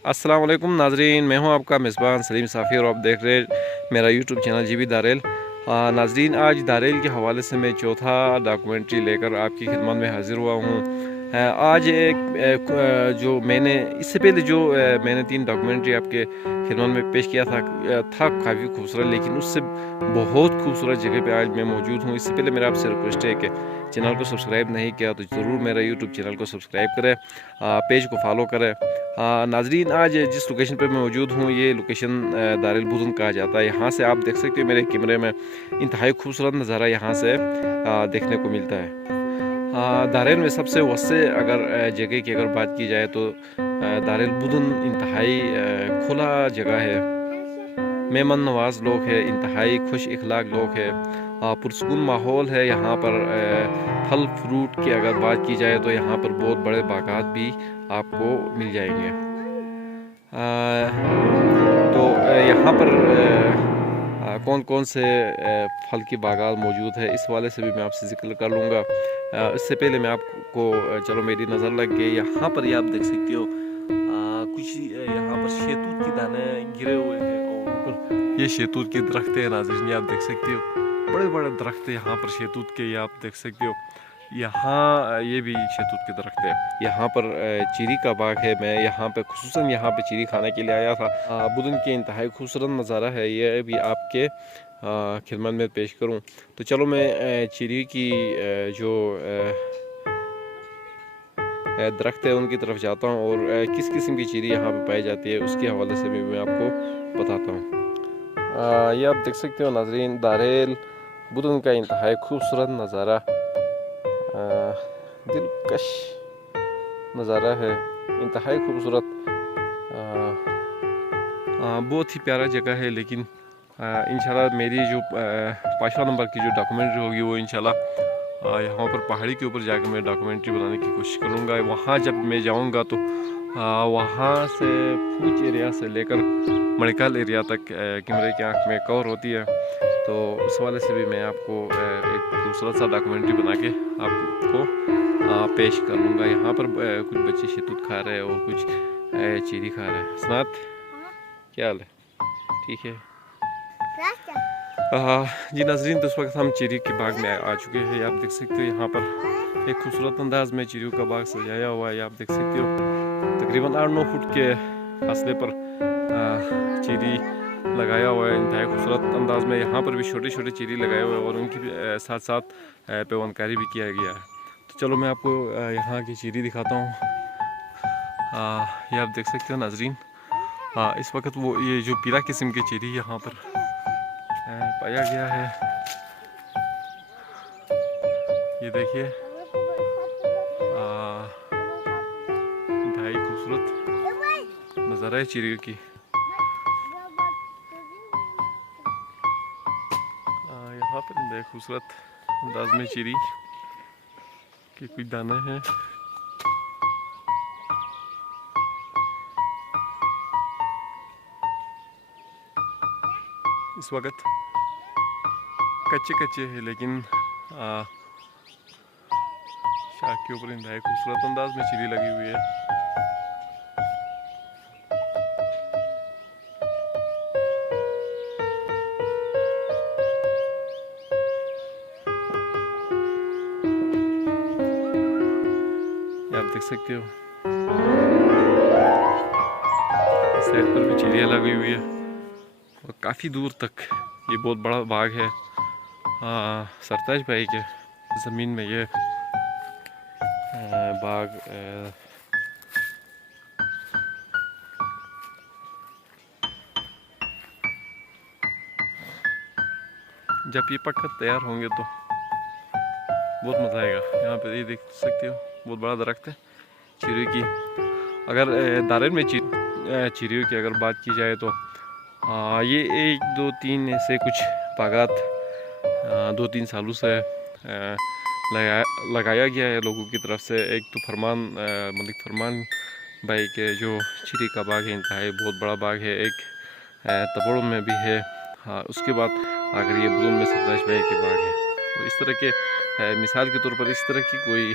अस्सलाम वालेकुम नाजरीन, मैं हूं आपका मेज़बान सलीम साफ़ी और आप देख रहे मेरा यूट्यूब चैनल जीबी दारेल। नाजरीन, आज दारेल के हवाले से मैं चौथा डॉक्यूमेंट्री लेकर आपकी खिदमत में हाज़िर हुआ हूं। आज जो मैंने इससे पहले मैंने 3 डॉक्यूमेंट्री आपके खिदमत में पेश किया था काफ़ी खूबसूरत, लेकिन उससे बहुत खूबसूरत जगह पे आज मैं मौजूद हूँ। इससे पहले मेरा आपसे रिक्वेस्ट है कि चैनल को सब्सक्राइब नहीं किया तो ज़रूर मेरा यूट्यूब चैनल को सब्सक्राइब करें, पेज को फॉलो करें। नाजरीन, आज जिस लोकेशन पर मैं मौजूद हूँ ये लोकेशन दारेल बुदन कहा जाता है। यहाँ से आप देख सकते हो मेरे कैमरे में इंतहाई खूबसूरत नज़ारा यहाँ से देखने को मिलता है। दारेल में सबसे वस्से जगह की अगर बात की जाए तो दारेल बुदन इंतहाई खुला जगह है, मेहमान नवाज लोग हैं, इंतहाई खुश इखलाक लोग हैं, पुरसकून माहौल है। यहाँ पर फल फ्रूट की अगर बात की जाए तो यहाँ पर बहुत बड़े बागात भी आपको मिल जाएंगे। तो यहाँ पर कौन कौन से फल की बागात मौजूद है इस वाले से भी मैं आपसे जिक्र कर लूँगा। इससे पहले मैं आपको चलो मेरी नज़र लग गई, यहाँ पर ये आप देख सकते हो कुछ यहाँ पर शहतूत के दाने गिरे हुए हैं और ऊपर ये शहतूत के दरख्त है। नाज़रीन, ये आप देख सकते हो बड़े बड़े दरख्त है यहाँ पर शहतूत के, ये आप देख सकते हो। यहाँ ये भी शहतूत के दरख्त है। यहाँ पर चीरी का बाग है। मैं यहाँ पे खुसूसन यहाँ पे चीरी खाने के लिए आया था। बुदन के इंतहाई खूबसूरत नज़ारा है, ये भी आपके खिदमत में पेश करूँ। तो चलो मैं चीरी की जो दरख्त है उनकी तरफ जाता हूँ और किस किस्म की चीरी यहाँ पे पाई जाती है उसके हवाले से भी मैं आपको बताता हूँ। ये आप देख सकते हो नाजरीन, दारेल बुदन का इंतहाई खूबसूरत नज़ारा, दिलकश नज़ारा है, इंतहाई खूबसूरत, बहुत ही प्यारा जगह है। लेकिन इंशाल्लाह मेरी जो 5वां नंबर की जो डॉक्यूमेंट्री होगी वो इंशाल्लाह यहाँ पर पहाड़ी के ऊपर जाकर मैं डॉक्यूमेंट्री बनाने की कोशिश करूँगा। वहाँ जब मैं जाऊँगा तो वहाँ से फूच एरिया से लेकर मणिकाल एरिया तक कैमरे की आँख में कवर होती है। तो उस वाले से भी मैं आपको एक खूबसूरत सा डॉक्यूमेंट्री बना के आपको पेश कर लूँगा। यहाँ पर कुछ बच्चे शहतूत खा रहे हैं और कुछ चीरी खा रहे हैं। सनात, क्या हाल है? ठीक है जी नाजरीन, तो इस वक्त हम चीरी के बाग में आ चुके हैं। आप देख सकते हो यहाँ पर एक खूबसूरत अंदाज में चीरियों का बाग सजाया हुआ है। आप देख सकते हो तकरीबन 8-9 फुट के फासले पर चीरी लगाया हुआ है इंतहाई खूबसूरत अंदाज में। यहाँ पर भी छोटे छोटे चीरी लगाए हुए हैं और उनकी साथ साथ पेवनकारी भी किया गया है। तो चलो मैं आपको यहाँ की चीरी दिखाता हूँ। ये आप देख सकते हो नाजरीन, इस वक्त ये जो पीला किस्म की चीरी यहाँ पर पाया गया है। ये देखिए इंतहाई खूबसूरत नज़ारा है चीरी की। यहाँ पर बड़े खूबसूरत अंदाज में चीरी के कुछ दाने हैं। इस वक्त कच्चे कच्चे हैं लेकिन शाख के ऊपर इंतहाई खूबसूरत अंदाज में चीरी लगी हुई है। आप देख सकते हो साइड पर भी चिड़िया लगी हुई है और काफ़ी दूर तक ये बहुत बड़ा बाग है। सरताज भाई के ज़मीन में ये बाग जब ये पककर तैयार होंगे तो बहुत मज़ा आएगा। यहाँ पे ये देख सकते हो बहुत बड़ा दरख्त है चीरी की। अगर दारेल में चीरियों की अगर बात की जाए तो ये 1, 2, 3 ऐसे कुछ बागात 2-3 सालों से लगाया गया है लोगों की तरफ से। एक तो मलिक फरमान भाई के जो चीरी का बाग है इंतहाई बहुत बड़ा बाग है, एक तपोड़ में भी है। उसके बाद अगर ये बुदन में सरताज भाई के बाग है। तो इस तरह के मिसाल के तौर पर इस तरह की कोई